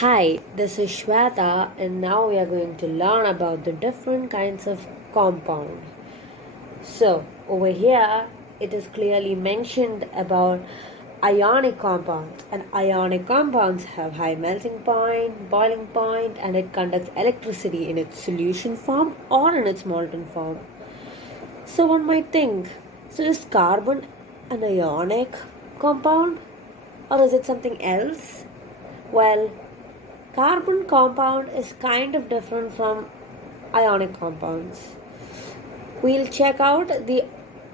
Hi, this is Shweta, and now we are going to learn about the different kinds of compound. So, over here, it is clearly mentioned about ionic compounds, and ionic compounds have high melting point, boiling point, and it conducts electricity in its solution form or in its molten form. So, one might think, so is carbon an ionic compound, or is it something else? Well, carbon compound is kind of different from ionic compounds. We'll check out the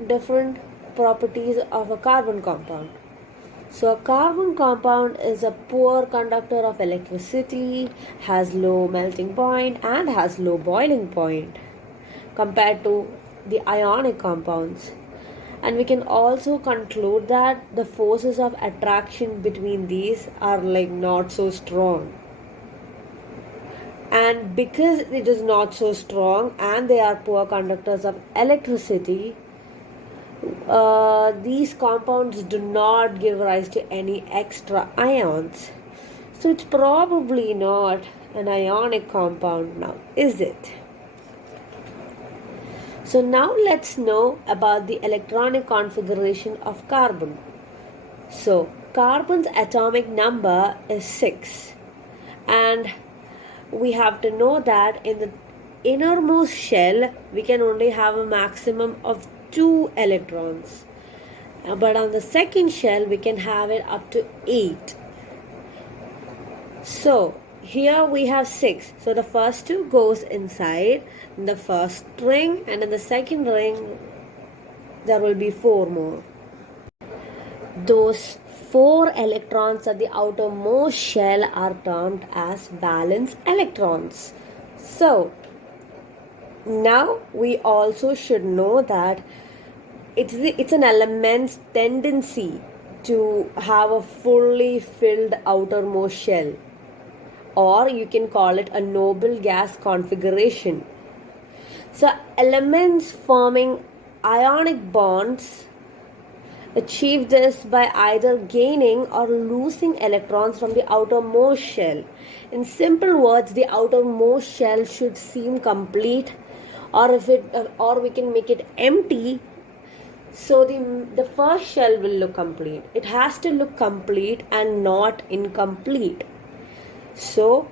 different properties of a carbon compound. So, a carbon compound is a poor conductor of electricity, has low melting point, and has low boiling point compared to the ionic compounds. And we can also conclude that the forces of attraction between these are not so strong. And because it is not so strong and they are poor conductors of electricity, these compounds do not give rise to any extra ions. So it's probably not an ionic compound now, is it? So now let's know about the electronic configuration of carbon. So carbon's atomic number is 6, and we have to know that in the innermost shell we can only have a maximum of 2 electrons, but on the second shell we can have it up to 8. So here we have 6, so the first 2 goes inside in the first ring, and in the second ring there will be 4 more. Those 4 electrons at the outermost shell are termed as valence electrons. So now we also should know that it's an element's tendency to have a fully filled outermost shell, or you can call it a noble gas configuration. So elements forming ionic bonds achieve this by either gaining or losing electrons from the outermost shell. In simple words, the outermost shell should seem complete, or we can make it empty. So the first shell will look complete. It has to look complete and not incomplete. So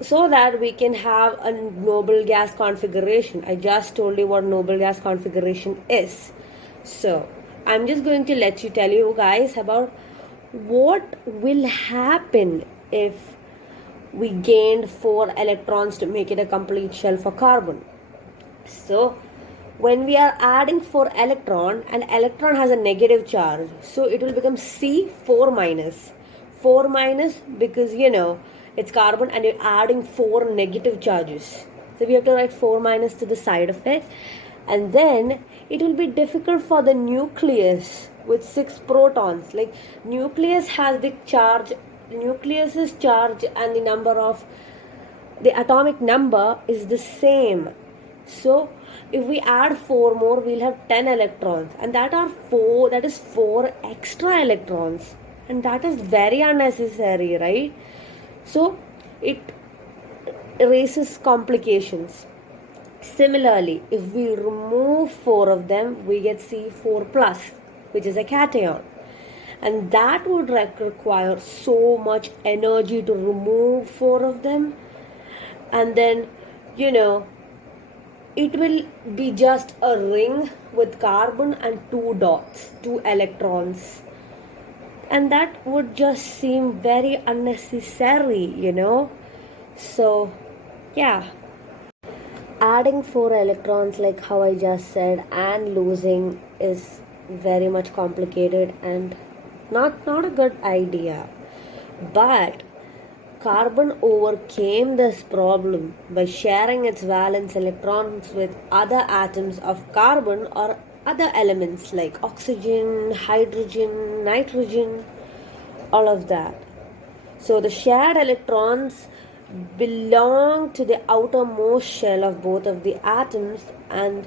that we can have a noble gas configuration. I just told you what noble gas configuration is. So I'm just going to tell you guys about what will happen if we gained 4 electrons to make it a complete shell for carbon. So when we are adding 4 electron, an electron has a negative charge, so it will become C4 minus. 4 minus because it's carbon and you're adding 4 negative charges. So we have to write 4 minus to the side of it. And then it will be difficult for the nucleus with 6 protons. Like nucleus has the charge, nucleus's charge and the number of the atomic number is the same. So if we add 4 more, we'll have 10 electrons, and that is 4 extra electrons, and that is very unnecessary, right? So it raises complications. Similarly, if we remove 4 of them, we get C4 plus, which is a cation, and that would require so much energy to remove 4 of them, and then it will be just a ring with carbon and 2 dots, 2 electrons, and that would just seem very unnecessary. So yeah, adding 4 electrons like how I just said and losing is very much complicated and not a good idea. But carbon overcame this problem by sharing its valence electrons with other atoms of carbon or other elements like oxygen, hydrogen, nitrogen, all of that. So the shared electrons belong to the outermost shell of both of the atoms, and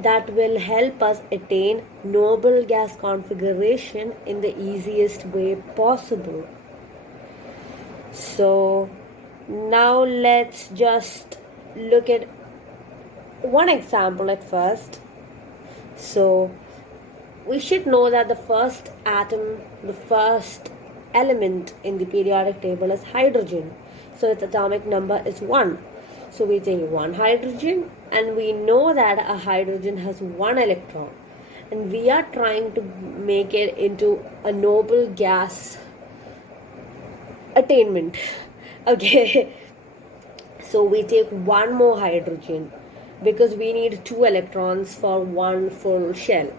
that will help us attain noble gas configuration in the easiest way possible. So now let's just look at one example at first. So we should know that the first atom, the first element in the periodic table is hydrogen. So its atomic number is 1. So we take one hydrogen, and we know that a hydrogen has one electron. And we are trying to make it into a noble gas attainment. Okay. So we take one more hydrogen because we need 2 electrons for one full shell.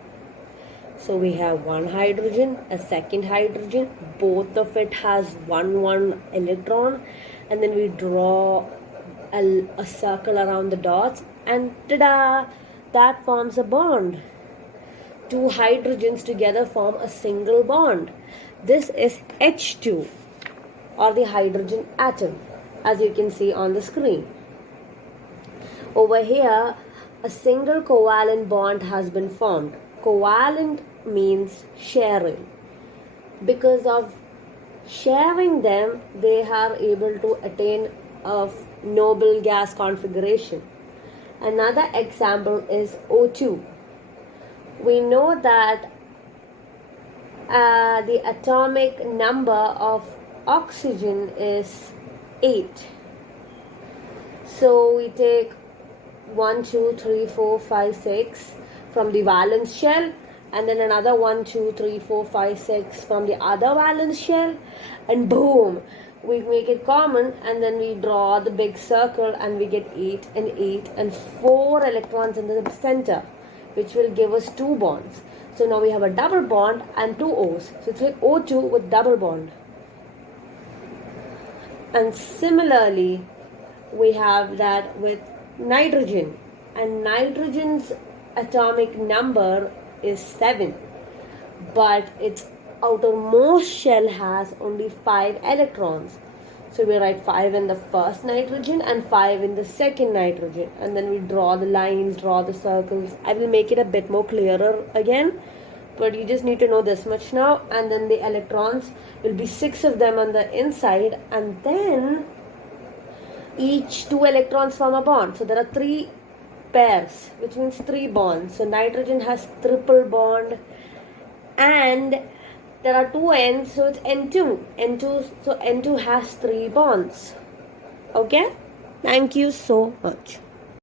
So we have one hydrogen, a second hydrogen, both of it has one electron, and then we draw a circle around the dots, and ta-da, that forms a bond. 2 hydrogens together form a single bond. This is H2, or the hydrogen atom, as you can see on the screen. Over here, a single covalent bond has been formed. Covalent means sharing. Because of sharing them, they are able to attain a noble gas configuration. Another example is O2. We know that the atomic number of oxygen is 8. So we take 1, 2, 3, 4, 5, 6 from the valence shell, and then another 1, 2, 3, 4, 5, 6 from the other valence shell, and boom, we make it common, and then we draw the big circle, and we get 8 and 8 and 4 electrons in the center, which will give us 2 bonds. So now we have a double bond and 2 O's. So it's like O2 with double bond. And similarly, we have that with nitrogen, and nitrogen's atomic number is 7, but its outermost shell has only 5 electrons. So we write 5 in the first nitrogen and 5 in the second nitrogen, and then we draw the lines, draw the circles. I will make it a bit more clearer again, but you just need to know this much now. And then the electrons will be 6 of them on the inside, and then each 2 electrons form a bond. So there are 3 pairs, which means 3 bonds. So nitrogen has triple bond, and there are 2 N's, so it's N2. So N2 has 3 bonds. Okay? Thank you so much.